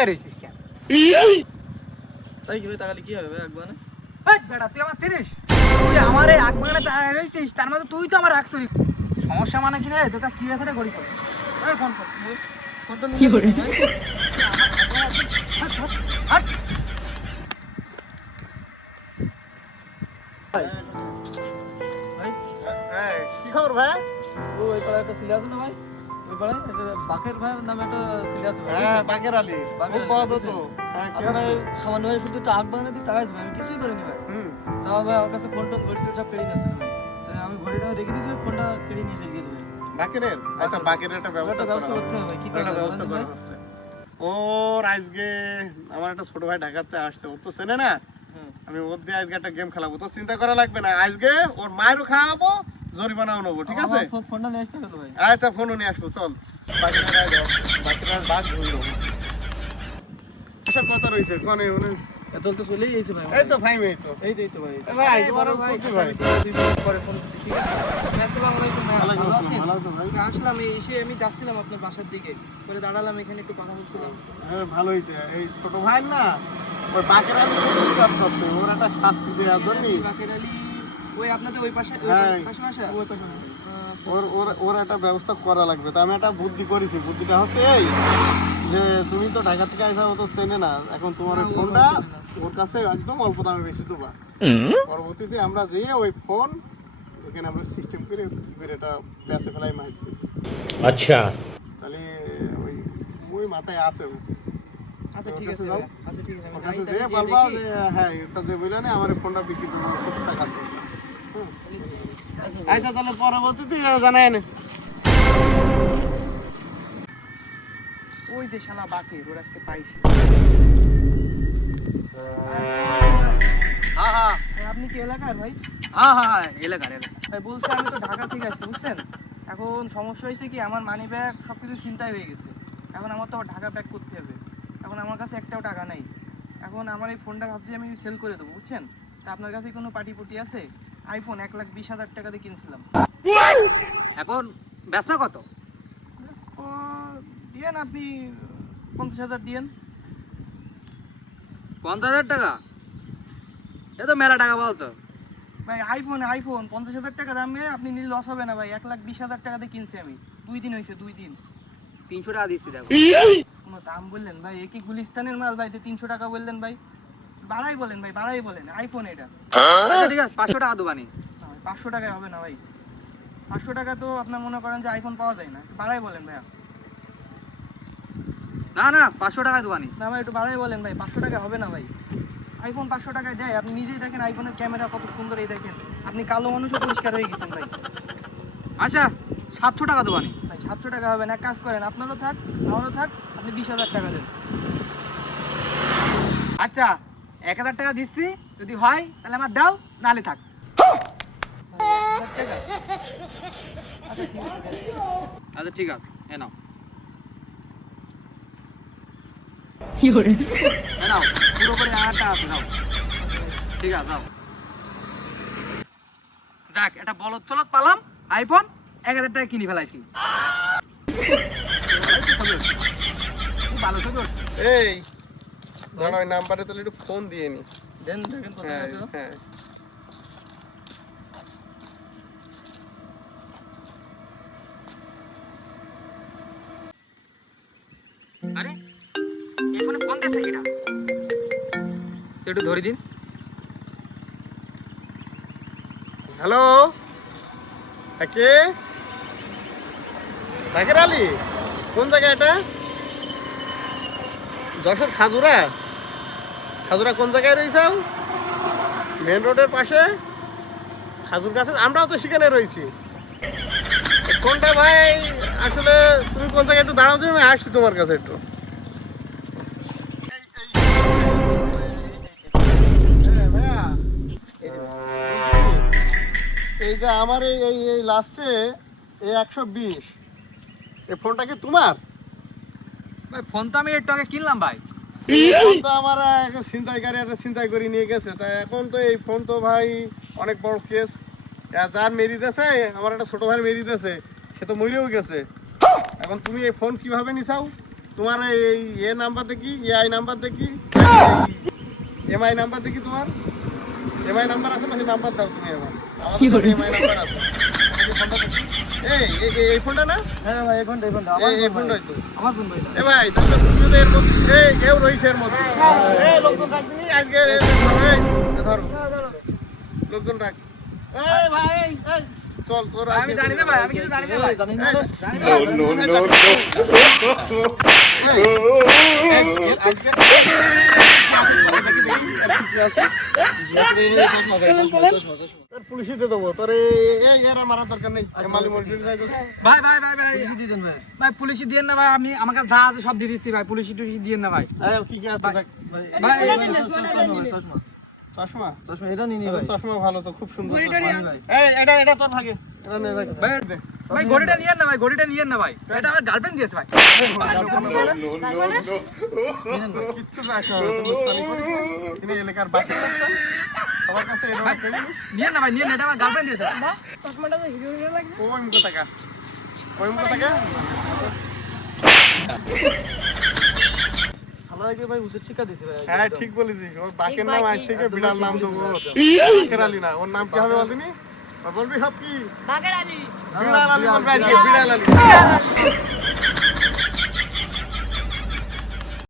তাকায় রইছিস কেন? তাই কি ভাই, তাকালে কি হবে ভাই? আগ বাগানে এই বেটা, তুই আমার চিনিস? তুই আমার এই আগ বাগানে তাকায় রইছিস, তার মানে তুই তো আমার রাখছিস। সমস্যা মানে কি রে? তোর কাছে কি আছে রে? গড়ি কর। এই ফোন কর। ফোনটা নিয়ে কি করে ভাই? হাট, হাট, হাট। ভাই হ্যাঁ, কি খবর ভাই? ওই পাড়ায় একটা ছেলে আছে না ভাই, ওই পাড়ায় একটা বাকের ভাই নামে একটা ছেলে আছে ভাই। হ্যাঁ, বাকের আলী। বাকের খুব আলী, বড় তো। বুঝছেন? হ্যাঁ, কি আপনারা হচ্ছে? সামান্য ভাই শুধু একটা আগ বাগানে দিয়ে তাকাইছি ভাই, আমি কিছুই করিনি ভাই। তাও ভাই আমার কাছে ফোন টোন ঘড়ি সব কেড়ে নিয়েছে ভাই। তাই আমি ঘড়িটা রেখে দিয়েছি, ফোনটা কেড়ে নিয়ে চলে গেছে ভাই। বাকেরের? আচ্ছা, বাকের একটা ব্যবস্থা করা হবে। করতে হবে ভাই, কি করা একটা যায় ব্যবস্থা বলেন করা ভাই? হচ্ছে। ওর আজকে আমার একটা ছোট ভাই ঢাকাতে আসছে, ও তো চেনে না। হ্যাঁ। আমি ওর দিয়ে আজকে একটা গেম খেলাবো, তো চিন্তা করা লাগবে না। আজকে ওর মায়েরও খাওয়াবো, জরিমানাও নেবো, ঠিক আছে? আমার ফোনটা নিয়ে আসতে হবে ভাই। আচ্ছা, ফোনও নিয়ে আসবো, চল। বাকিরা বাঘ ধরলো। কিসব কথা রয়েছে কোনে? এতল তো চলেই গেছে ভাই। এই তো ভাই, এই তো এই তো ভাই। ভাই, তোমারও বলছি ভাই। পরে ফোন দিচ্ছি, ঠিক আছে? আসসালামু আলাইকুম ভাই। ওয়ালাইকুম ভালো আসসালাম, আছেন? ভালো আছো ভাই? আসলাম, এসে আমি যাচ্ছিলাম আপনার বাসার দিকে, পরে দাঁড়ালাম এখানে, একটু কথা বলছিলাম। হ্যাঁ, ভালো হয়েছে। এই ছোট ভাই না, ওই বাকের আলী কাজ করছে, ওর একটা শাস্তি দেওয়ার জন্য। বাকের আলী, ওই আপনাদের ওই পাশে, হ্যাঁ। পাশে বাসা? ওই পাশে। ওর ওর ওর একটা ব্যবস্থা করা লাগবে। তা আমি একটা বুদ্ধি করেছি। বুদ্ধিটা হচ্ছে এই যে, তুমি তো ঢাকা থেকে আইসা, ও তো চেনে না। এখন তোমার ওই ফোনটা ওর কাছে একদম অল্প দামে বেশি দেবা। পরবর্তীতে আমরা যেয়ে ওই ফোন এখানে আমরা সিস্টেম করে এটা বেঁচে ফেলাই মাইক। আচ্ছা, তাহলে ওই ওই মাথায় আছে। আচ্ছা ঠিক আছে যাও। ভাই। আচ্ছা ঠিক আছে, আমি ওর কাছে যাই, যেয়ে তাহলে বলবা দেখি। যে হ্যাঁ, এটা যে বললে না আমার এই ফোনটা বিক্রি করবো 70 টাকা দিয়ে। আচ্ছা, আচ্ছা, তাহলে পরবর্তীতে জানাই না। ওই যে শালা বাকের, ওর আজকে পাইছি। হ্যাঁ, হ্যাঁ, ভাই, আপনি কি এলাকার ভাই? হ্যাঁ, হ্যাঁ, এলাকার। ভাই বলছে আমি তো ঢাকা থেকে আসছি, বুঝছেন? এখন সমস্যা হয়েছে কি, আমার মানি ব্যাগ সবকিছু ছিনতাই হয়ে গেছে। এখন আমার তো ঢাকা ব্যাগ করতে হবে। এখন আমার কাছে একটাও টাকা নাই। এখন আমার এই ফোনটা ভাবছি আমি সেল করে দেবো, বুঝছেন? তা আপনার কাছে কোনো পার্টি পুটি আছে? আইফোন 1,20,000 টাকা দিয়ে কিনছিলাম। এখন ব্যস্ত কত? ও দিয়েন আপনি, 50,000 দিয়েন। 50,000 টাকা? এ তো মেলা টাকা বলছো। ভাই আইফোন 50,000 টাকা দামে আপনি নিলে লস হবে না ভাই। 1,20,000 টাকা দিয়ে কিনছি আমি, 2 দিন হয়েছে, 2 দিন। 300 টাকা দিচ্ছি, দেখো। কোনো দাম বললেন ভাই? এ কি গুলিস্তানের মাল ভাই? 300 টাকা বললেন ভাই? বাড়াই বলেন ভাই, বাড়াই বলেন। আইফোন এটা। আচ্ছা, ঠিক আছে, 500 টাকা দেবানি। না ভাই, 500 টাকায় হবে না ভাই। 500 টাকা তো আপনার মনে করেন যে আইফোন পাওয়া যায় না। বাড়াই বলেন ভাইয়া। না, না, 500 টাকা দেবানি। না ভাই, একটু বাড়াই বলেন ভাই। 500 টাকা হবে না ভাই। আইফোন 500 টাকায় দেয়? আপনি নিজেই দেখেন আইফোনের ক্যামেরা কত সুন্দর, এই দেখেন। আপনি কালো মানুষও পরিষ্কার হয়ে গেছেন ভাই। আচ্ছা, 700 টাকা দেবানি। ভাই 700 টাকা হবে না, এক কাজ করেন, আপনারও থাক আমারও থাক, আপনি 20,000 টাকা দেন। আচ্ছা, 1,000 টাকা দিচ্ছি, যদি হয় তাহলে আমার দাও, নাহলে থাক। 1,000 টাকা? আচ্ছা ঠিক আছে দেন। আচ্ছা, ঠিক আছে, এ নাও। এ নাও, পুরো করে 1,000 টাকা আছে, নাও। ঠিক আছে, নাও। দেখ, এটা বলদ চলদ পালাম, আইফোন 1,000 টাকা কিনে ফেলাইছি। খুব ভালো ছবি উঠছে। এই ধর, ওই নাম্বারে তাহলে একটু ফোন দিয়ে নি। দেন, দেখেন কোথায় হ্যাঁ, আছে ও। হ্যাঁ। আরে, এখানে ফোন দিয়েছে কিনা? একটু ধরে দিন। হ্যালো, কে? বাকের আলী? কোন জায়গা এটা? যশোর খাজুরা? খাজুরা কোন জায়গায় রয়েছে? মেন রোডের পাশে খাজুর গাছে, আমরাও তো সেখানে রয়েছি। কোনটা ভাই? আসলে তুমি কোন জায়গায় একটু দাঁড়াও, আমি আসছি তোমার কাছে একটু। হ্যাঁ ভাইয়া, এই যে আমার এই এই এই লাস্টে এই 120, এই ফোনটা কি তোমার? ভাই, ফোন তো আমি একটু আগে কিনলাম ভাই। ফোন তো আমার ছিনতাইকারী একটা ছিনতাই করে নিয়ে গেছে। তাই এখন তো এই ফোন তো ভাই অনেক বড় কেস। যার মেরি দিয়েছে, আমার একটা ছোট ভাই মেরি দিয়েছে, সে তো মরেও গেছে। এখন তুমি এই ফোন কিভাবে নিছাও? তোমার এই এ নাম্বার দেখি, এআই নাম্বার দেখি, এমআই নাম্বার দেখি, তোমার এমআই নাম্বার আছে না? সেই নাম্বার দাও তুমি আমার। আমার এমআই নাম্বার আছে। এই ফোনটা দেখি। এই ফোনটা না? হ্যাঁ ভাই, এই ফোনটা এই ফোনটাই তো। আমার ফোন ভাই। এ ভাই, তাহলে তুমি তো এর মধ্যে কেউ রয়েছে এর মধ্যে। এই লোকজন রাখবি আজকে, ধরো লোকজন রাখ। এই ভাই, এই চল তোর আমি জানি না ভাই, আমি কিছু জানি না ভাই। জানি না তো? জানি না ভাই। পুলিশে দেবো তোর। এর মারার দরকার নেই। মালি মসজিদ ভাই ভাই ভাই ভাই ভাই পুলিশি দিয়েন না ভাই, আমি আমার কাছে যা আছে সব দিয়ে দিচ্ছি ভাই, পুলিশি টুলিশি দিয়েন না ভাই। কি কি আছে দেখ। ভাই চশমা, চশমা এটা নিয়ে নি ভাই। চশমা ভালো তো, খুব সুন্দর। ঘড়িটা নিয়ে আন। এই এটা তোর ভাগে, এটা নে দেখ। ভাই ভাই ঘড়িটা নিয়েন না ভাই, ঘড়িটা নিয়েন না ভাই, এটা আমার গার্লফ্রেন্ড দিয়েছে ভাই। কিচ্ছু রাখা হবে তুমি স্টাডি করিস তিনি এলাকার বাকি সবার কাছে এটা ভাই, নিয়েন না ভাই, নিয়েন না, এটা আমার গার্লফ্রেন্ড দিয়েছে। ওই মুখ টাকা, ওই মুখ টাকা। আমাদেরকে ভাই উচিত শিক্ষা দিছে ভাই। হ্যাঁ ঠিক বলেছিস, ওর বাকের নাম আজ থেকে বিড়াল নাম দেবো। কেরালি না, ওর নাম কি হবে বলদিনি? বলবি সব কি বাগের আলী বিড়াল আলী বলবে আজকে, বিড়াল আলী।